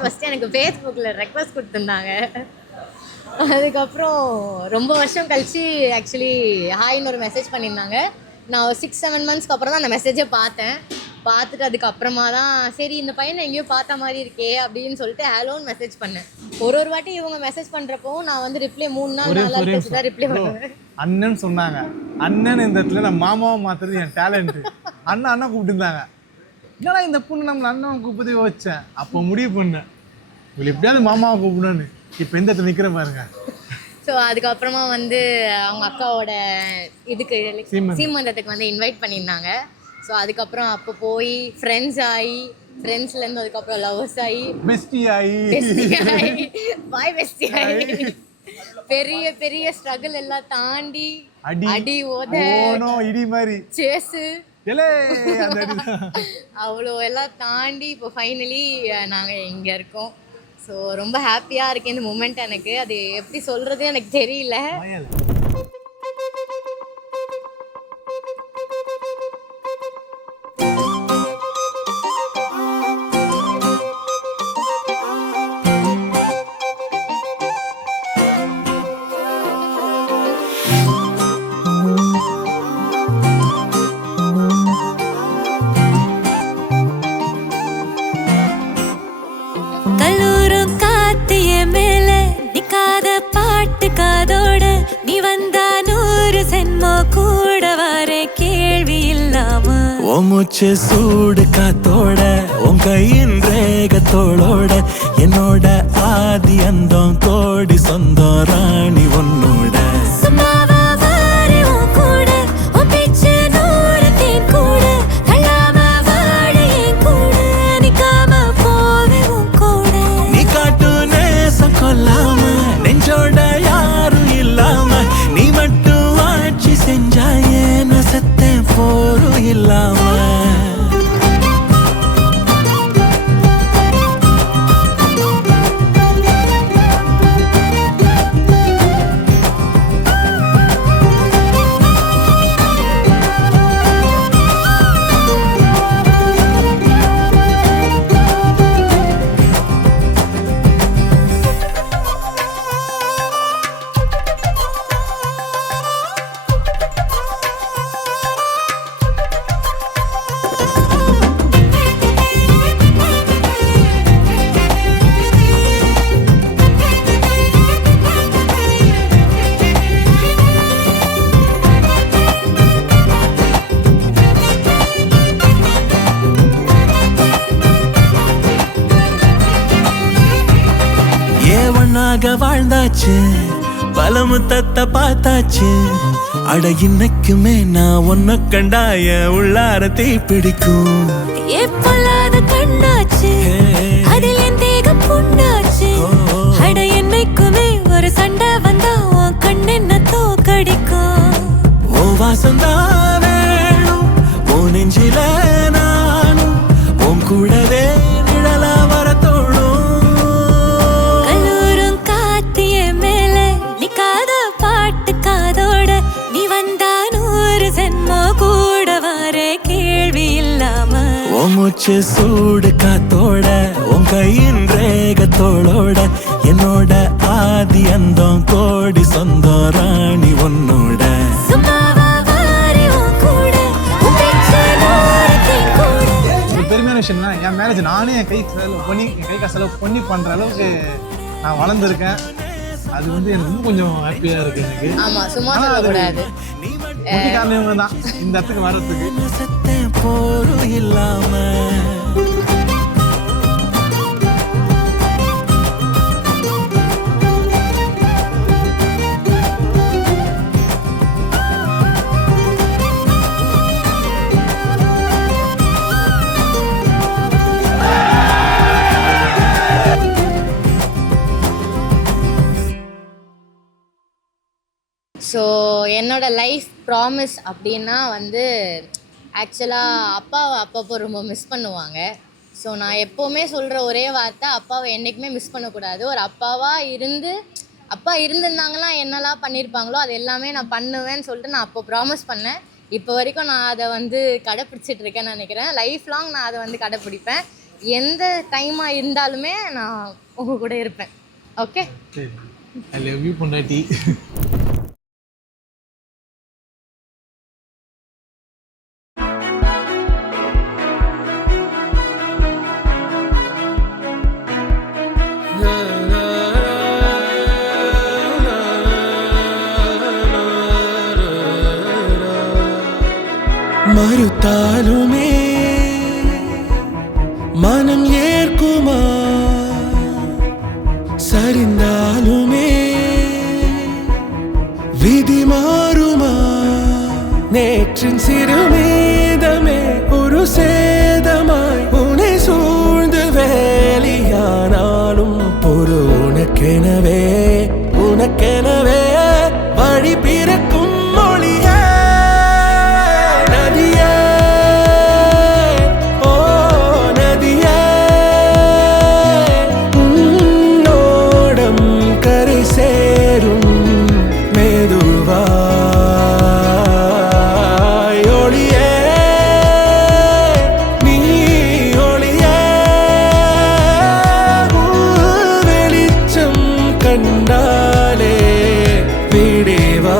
First எனக்கு ஃபேஸ்புக்கில் request கொடுத்துருந்தாங்க. அதுக்கப்புறம் ரொம்ப வருஷம் கழித்து ஆக்சுவலி ஹாய்னு ஒரு மெசேஜ் பண்ணியிருந்தாங்க. நான் ஒரு 6-7 மந்த்ஸ்க்கு அப்புறம் தான் அந்த மெசேஜை பார்த்தேன். பார்த்துட்டு அதுக்கப்புறமா தான் சரி இந்த பையனை எங்கேயோ பார்த்த மாதிரி இருக்கே அப்படின்னு சொல்லிட்டு ஹலோன்னு மெசேஜ் பண்ணேன். ஒரு வாட்டி இவங்க மெசேஜ் பண்ணுறப்போ நான் வந்து ரிப்ளை 3 நாள் 4 நாள் கழிச்சு தான் ரிப்ளை பண்ணுவேன். அண்ணன் சொன்னாங்க. அண்ணன் இந்த இடத்துல நான் மாமாவை மாத்துறது என் டேலண்ட். அண்ணா கூப்பிட்டுருந்தாங்க. என்னடா இந்த பொண்ணு நம்மள அண்ணன் கூப்பிட்டு வச்சேன். அப்போ முடிவு பண்ணேன் இவங்க எப்படியாவது மாமாவை கூப்பிடணும்னு. இப்போ இந்த இடத்துல நிற்கிற பாருங்க. ஸோ அதுக்கப்புறமா வந்து அவங்க அக்காவோட இதுக்கு சீமந்தத்துக்கு வந்து இன்வைட் பண்ணியிருந்தாங்க. ஸோ அதுக்கப்புறம் அப்போ போய் ஃப்ரெண்ட்ஸ் ஆகி ஃப்ரெண்ட்ஸ்லேருந்து அதுக்கப்புறம் லவ்வர்ஸ் ஆகி பெஸ்டி ஆகி பாய் பெஸ்டி ஆகி பெரிய பெரிய ஸ்ட்ரகிள் எல்லாம் தாண்டி அடி ஓத இடி மாதிரி சேஸு அந்த அவ்வளோ எல்லாம் தாண்டி இப்போ ஃபைனலி நாங்கள் இங்கே இருக்கோம். ஸோ ரொம்ப ஹாப்பியாக இருக்கேன் இந்த மூமெண்ட். எனக்கு அது எப்படி சொல்கிறது எனக்கு தெரியல. மூச்சு சூடு காத்தோட உன் கையின் ரேகத்தோளோட என்னோட ஆதி அந்தம் கோடி சொந்தம் ராணி உன்னோட நீ காட்டு நேசம் கொல்லாம நெஞ்சோட யாரும் இல்லாம நீ மட்டும் ஆட்சி செஞ்சாயே நசத்தேன் போரும் இல்லாம. வாழ்ந்தாச்சு பலமுத்தத்தை பார்த்தாச்சு. அட இன்னைக்குமே நான் ஒன்ன கண்டாய உள்ளார தீ பிடிக்கும். எப்பொல்லாத கண்ணாச்சு அதில் என் தேகம் புண்ணாச்சு. அட என்னைக்குமே ஒரு சண்டை வந்தா உன் கண்ணென்ன தோக்கடிக்கும். ஓ வாசந்தான் வேணும் உன் நெஞ்சில நானும் உன் கூடவே நிழலா வர தோணும். மூச்சு சூடு காத்தோட உன் கையின் ரேகத்தோளோட என்னோட ஆதி அந்தம் கோடி சொந்தம் ராணி உன்னோட. பெருமையான விஷயம் தான் என் மேரேஜ் நானே என் கை செலவு பண்ணி பண்ற அளவுக்கு நான் வளர்ந்துருக்கேன். அது வந்து எனக்கு ரொம்ப கொஞ்சம் ஹாப்பியா இருக்கு எனக்கு. ஆமா சும்மா சொல்லக்கூடாது. காரணம் தான் இந்த இடத்துக்கு வர்றதுக்கு போரும் இல்லாம. ஸோ என்னோட லைஃப் ப்ராமிஸ் அப்படின்னா வந்து ஆக்சுவலாக அப்பாவை அப்பப்போ ரொம்ப மிஸ் பண்ணுவாங்க. ஸோ நான் எப்போவுமே சொல்கிற ஒரே வார்த்தை அப்பாவை என்றைக்குமே மிஸ் பண்ணக்கூடாது. ஒரு அப்பாவாக அப்பா இருந்திருந்தாங்களா என்னெல்லாம் பண்ணியிருப்பாங்களோ அது எல்லாமே நான் பண்ணுவேன்னு சொல்லிட்டு நான் அப்போ ப்ராமிஸ் பண்ணேன். இப்போ வரைக்கும் நான் அதை வந்து கடைப்பிடிச்சிட்டு இருக்கேன்னு நினைக்கிறேன். லைஃப் லாங் நான் அதை வந்து கடைப்பிடிப்பேன். எந்த டைமாக இருந்தாலுமே நான் உங்கள் கூட இருப்பேன். ஓகே, சரி, ஐ லவ் யூ பொண்டாட்டி. மறுத்தாலுமே மனம் ஏற்குமா, சரிந்தாலுமே விதி மாறுமா? நேற்றின் சிறுமீதமே ஒரு சேதமாய் உன்னை சூழ்ந்து வேலியானாலும் பொறு உனக்கெனவே உனக்கெனவே வழி பிறக்கும் மொழியே நதியே, ஓ நதியே, உன்னோடம் கரை சேரும் மெதுவாய் ஒளியே, நீ ஒளியே, வெளிச்சம் கண்டாலே விடிவா.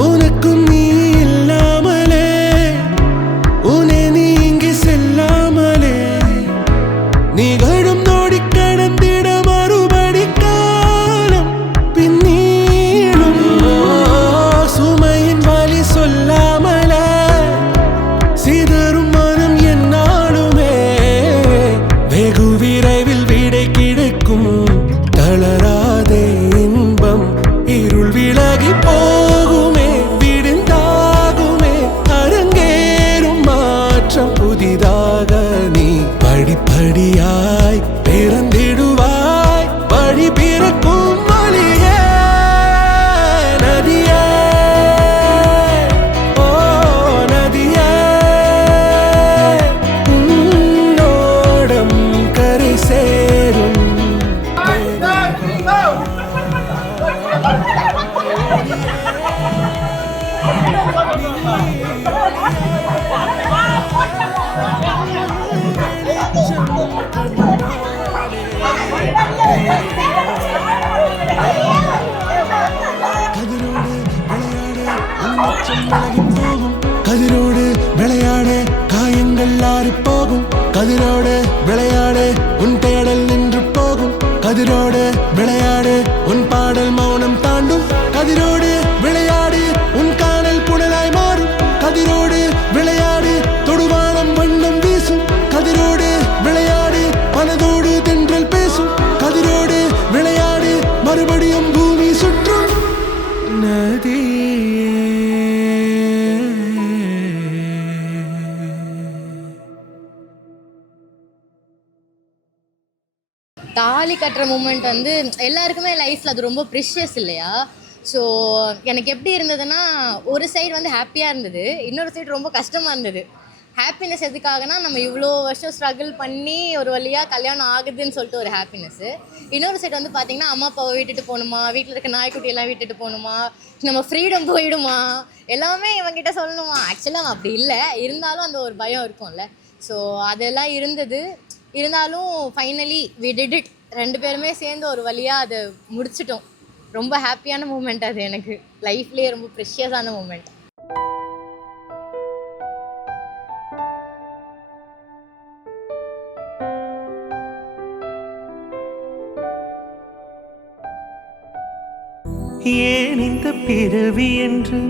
உனக்கும் நீ இல்லாமலே உன்னை நீங்கி செல்லாமலே நிகழும் நோடி கடந்திட மறுபடி காலம் பின்னீடும் சுமையின் வலி சொல்லாமலே சிதறும் மனம் என்னாலுமே வெகு விரைவில் விடை கிடைக்கும். தளராதே இன்பம் இருள் விலகி போகுமே, விடுந்தாகுமே அரங்கேறும் மாற்றம் புதிதாக நீ படிப்படியாய் பிறந்திடுவாய் வழி பிறக்கும் வழியே நதியே, ஓ நதியே, உன்னோடம் கரை சேரும் கதிரோடு விளையாட காயங்கள் ஆறி போகும், கதிரோடு விளையாடு உன் தேடல் நின்று போகும், கதிரோடு விளையாடு உன் பாடல் மௌனம் தாண்டும், கதிரோடு விளையாடு உன் காணல் புனலாய் மாறும், கதிரோடு விளையாடு தொடுவானம் வண்ணம் வீசும், கதிரோடு விளையாடு மனதோடு தென்றல் பேசும், கதிரோடு விளையாடு மறுபடியும் பூமி சுற்றும் நதியே. தாலி கட்டுற மூமெண்ட் வந்து எல்லாருக்குமே லைஃப்பில் அது ரொம்ப ப்ரிஷியஸ் இல்லையா? ஸோ எனக்கு எப்படி இருந்ததுன்னா, ஒரு சைடு வந்து ஹாப்பியாக இருந்தது, இன்னொரு சைடு ரொம்ப கஷ்டமாக இருந்தது. ஹாப்பினஸ் எதுக்காகனா, நம்ம இவ்வளோ வருஷம் ஸ்ட்ரகிள் பண்ணி ஒரு வழியாக கல்யாணம் ஆகுதுன்னு சொல்லிட்டு ஒரு ஹாப்பினஸ்ஸு. இன்னொரு சைடு வந்து பார்த்திங்கன்னா, அம்மா அப்பாவை விட்டுட்டு போகணுமா, வீட்டில் இருக்க நாய்க்குட்டியெல்லாம் விட்டுட்டு போகணுமா, நம்ம ஃப்ரீடம் போயிடுமா, எல்லாமே இவங்கிட்ட சொல்லணுமா. ஆக்சுவலாக அவன் அப்படி இல்லை, இருந்தாலும் அந்த ஒரு பயம் இருக்கும்ல. ஸோ அதெல்லாம் இருந்தது. இருந்தாலும் ஃபைனலி வி டிட் இட். 2 பேருமே சேர்ந்து ஒரு வழியாக அதை முடிச்சிட்டோம். ரொம்ப ஹாப்பியான மூமெண்ட் அது, எனக்கு லைஃப்லேயே ரொம்ப ப்ரெஷியஸான மூமெண்ட். ஏன் இந்த பிறவி என்று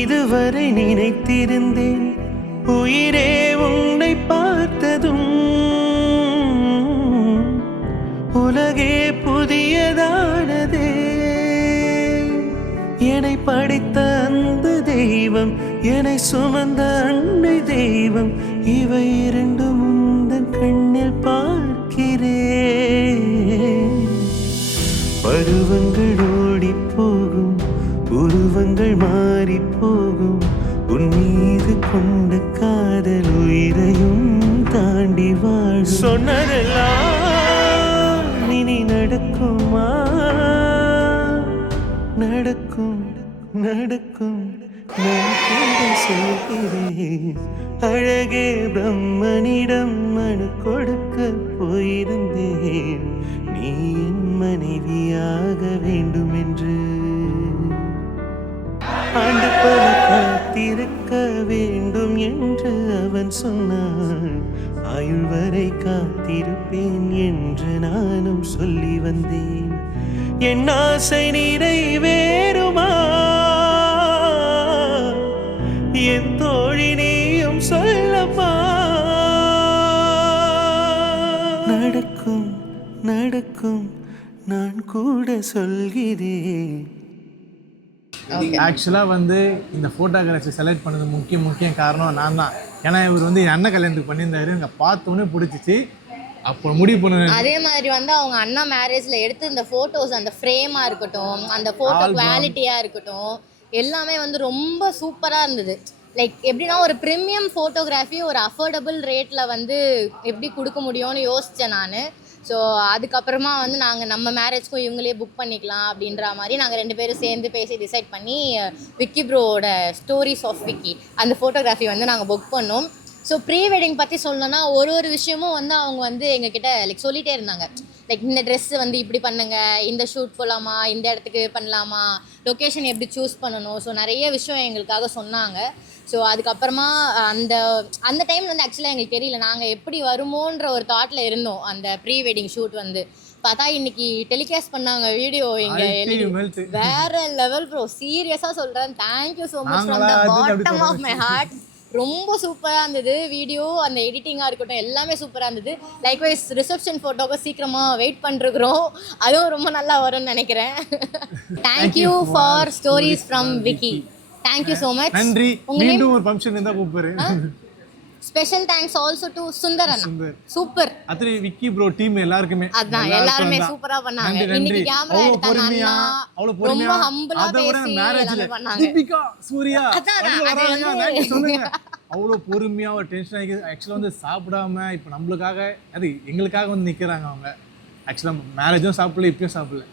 இதுவரை நினைத்திருந்தேன், உயிரே உன்னை பார்த்ததும் உலகே புதியதானதே. என்னை படைத்த அந்த தெய்வம், என்னை சுமந்த அன்னை தெய்வம், இவை இரண்டும் உந்தன் கண்ணில் பார்க்கிறேன். பருவங்கள் ஓடி போகும், உருவங்கள் மாறி போகும், உன் மீது கொண்ட காதல் உயிரையும் தாண்டி வாழ். சொன்னதெல்லாம் இனி நடக்குமா? நடக்கும் நடக்கும், நான் கூட சொல்கிறேன். அழகே பிரம்மனிடம் மனு கொடுக்க போயிருந்தேன், நீ என் மனைவியாக வேண்டும் என்று. ஆண்டு பல காத்திருக்க வேண்டும் என்று அவன் சொன்னான், ஆயுள் வரை காத்திருப்பேன் என்று நானும் சொல்லி வந்தேன். என் ஆசை நிறைவேறுமா? என் தோழி நீயும் சொல்லமா? நடக்கும் நடக்கும், நான் கூட சொல்கிறேன். ஆக்சுவலாக வந்து இந்த ஃபோட்டோகிராஃபி செலக்ட் பண்ணது முக்கிய காரணம் நான் தான். ஏன்னா இவர் வந்து என் அண்ணன் கல்யாணத்துக்கு பண்ணியிருந்தாரு, எனக்கு பார்த்தோன்னே பிடிச்சிச்சு. அப்போ முடிவு பண்ண அதே மாதிரி வந்து அவங்க அண்ணா மேரேஜ்ல எடுத்து இந்த போட்டோஸ், அந்த ஃப்ரேமா இருக்கட்டும், அந்த போட்டோ குவாலிட்டியா இருக்கட்டும், எல்லாமே வந்து ரொம்ப சூப்பரா இருந்தது. லைக் எப்படின்னா ஒரு ப்ரீமியம் ஃபோட்டோகிராஃபி ஒரு அஃபோர்டபுள் ரேட்ல வந்து எப்படி கொடுக்க முடியும்னு யோசித்தேன் நான். ஸோ அதுக்கப்புறமா வந்து நாங்கள் நம்ம மேரேஜ்க்கும் இவங்களே புக் பண்ணிக்கலாம் அப்படின்ற மாதிரி நாங்கள் 2 பேரும் சேர்ந்து பேசி டிசைட் பண்ணி விக்கி ப்ரோவோட ஸ்டோரிஸ் ஆஃப் விக்கி அந்த ஃபோட்டோகிராஃபி வந்து நாங்கள் புக் பண்ணோம். ஸோ ப்ரீ வெட்டிங் பற்றி சொல்லணும்னா ஒரு விஷயமும் வந்து அவங்க வந்து எங்ககிட்ட லைக் சொல்லிகிட்டே இருந்தாங்க. லைக் இந்த ட்ரெஸ்ஸு வந்து இப்படி பண்ணுங்க, இந்த ஷூட் போகலாமா, இந்த இடத்துக்கு பண்ணலாமா, லொக்கேஷன் எப்படி சூஸ் பண்ணணும், ஸோ நிறைய விஷயம் எங்களுக்காக சொன்னாங்க. ஸோ அதுக்கப்புறமா அந்த டைமில் வந்து ஆக்சுவலாக எங்களுக்கு தெரியல நாங்கள் எப்படி வருமோன்ற ஒரு தாட்டில் இருந்தோம். அந்த ப்ரீ வெட்டிங் ஷூட் வந்து பார்த்தா இன்னைக்கு டெலிகாஸ்ட் பண்ணாங்க வீடியோ. இங்கே வேற லெவல் ப்ரோ, சீரியஸாக சொல்கிறேன். Thank you so much from the bottom of my heart. ரொம்ப சூப்பராக இருந்தது வீடியோ, அந்த எடிட்டிங்காக இருக்கட்டும் எல்லாமே சூப்பராக இருந்தது. லைக்வைஸ் ரிசப்ஷன் ஃபோட்டோவை சீக்கிரமாக வெயிட் பண்ணிருக்கிறோம், அதுவும் ரொம்ப நல்லா வரும்னு நினைக்கிறேன். Thank you for stories from Vicky. Thank you so much. நன்றி. மீண்டும் ஒரு ஃபங்க்ஷன் இருந்தால் கூப்பிடுறேன். Special thanks also to Sundar அண்ணா. Super. Athri Vicky bro team எல்லாருக்குமே அதான் எல்லாரும் சூப்பரா பண்ணாங்க. இன்னைக்கு கேமரா எடுத்தாங்க அண்ணா, ரொம்ப ஹம்பிளா பேசி எல்லாமே பண்ணாங்க. தீபிகா சூர்யா சொல்லுங்க, அவ்வளோ பொறுமையா ஒரு டென்ஷன் ஆகி ஆக்சுவலாக வந்து சாப்பிடாம இப்போ நம்மளுக்காக அது எங்களுக்காக வந்து நிற்கிறாங்க அவங்க. ஆக்சுவலாக மேரேஜும் சாப்பிடல, இப்பயும் சாப்பிடல,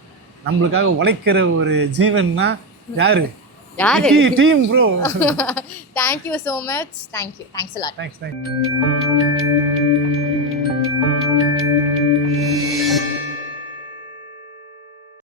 நம்மளுக்காக உழைக்கிற ஒரு ஜீவன்னா யாரு? Team bro. Thank you so much. Thanks a lot. Thanks.